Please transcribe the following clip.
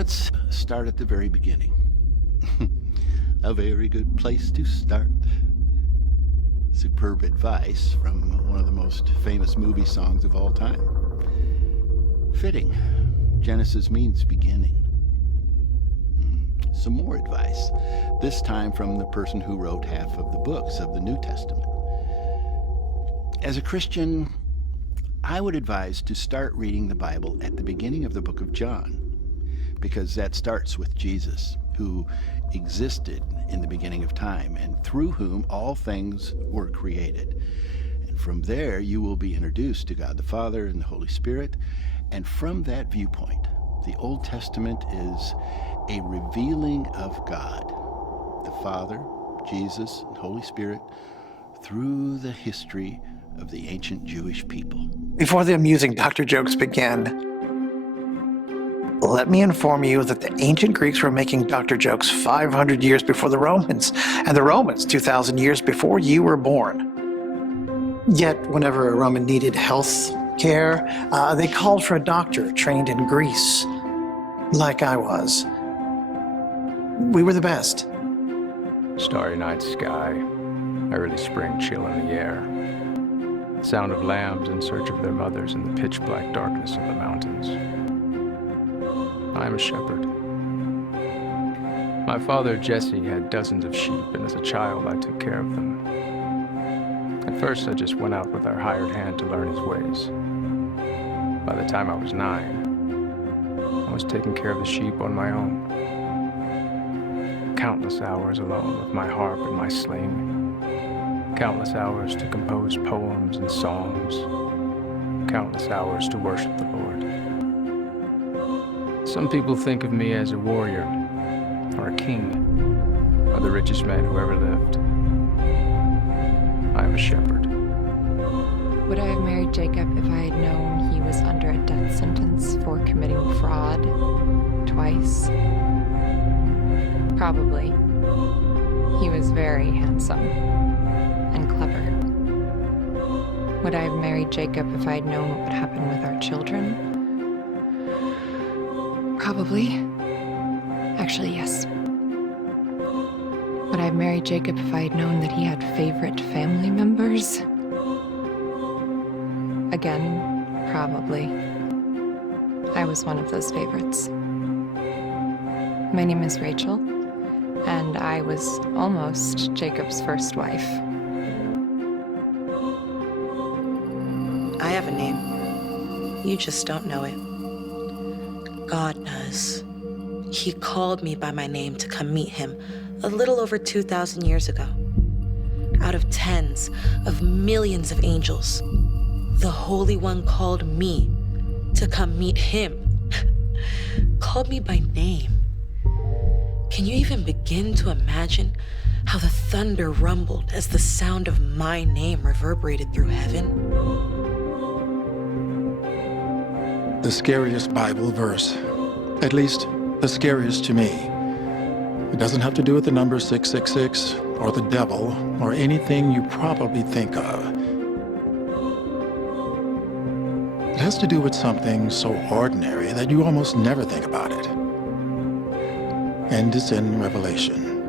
Let's start at the very beginning. A very good place to start. Superb advice from one of the most famous movie songs of all time. Fitting. Genesis means beginning. Some more advice, this time from the person who wrote half of the books of the New Testament. As a Christian, I would advise to start reading the Bible at the beginning of the book of John, because that starts with Jesus, who existed in the beginning of time and through whom all things were created. And from there, you will be introduced to God the Father and the Holy Spirit. And from that viewpoint, the Old Testament is a revealing of God, the Father, Jesus, and Holy Spirit, through the history of the ancient Jewish people. Before the amusing doctor jokes begin, let me inform you that the ancient Greeks were making doctor jokes 500 years before the Romans, and the Romans 2,000 years before you were born. Yet, whenever a Roman needed health care, they called for a doctor trained in Greece, like I was. We were the best. Starry night sky, early spring chill in the air, sound of lambs in search of their mothers in the pitch black darkness of the mountains. I am a shepherd. My father, Jesse, had dozens of sheep, and as a child, I took care of them. At first, I just went out with our hired hand to learn his ways. By the time I was 9, I was taking care of the sheep on my own. Countless hours alone with my harp and my sling. Countless hours to compose poems and songs. Countless hours to worship the Lord. Some people think of me as a warrior, or a king, or the richest man who ever lived. I am a shepherd. Would I have married Jacob if I had known he was under a death sentence for committing fraud twice? Probably. He was very handsome and clever. Would I have married Jacob if I had known what would happen with our children? Probably. Actually, yes. Would I have married Jacob if I had known that he had favorite family members? Again, probably. I was one of those favorites. My name is Rachel, and I was almost Jacob's first wife. I have a name. You just don't know it. God does. He called me by my name to come meet him a little over 2,000 years ago. Out of tens of millions of angels, the Holy One called me to come meet him. Called me by name. Can you even begin to imagine how the thunder rumbled as the sound of my name reverberated through heaven? The scariest Bible verse, at least the scariest to me. It doesn't have to do with the number 666 or the devil or anything you probably think of. It has to do with something so ordinary that you almost never think about it. And it's in Revelation.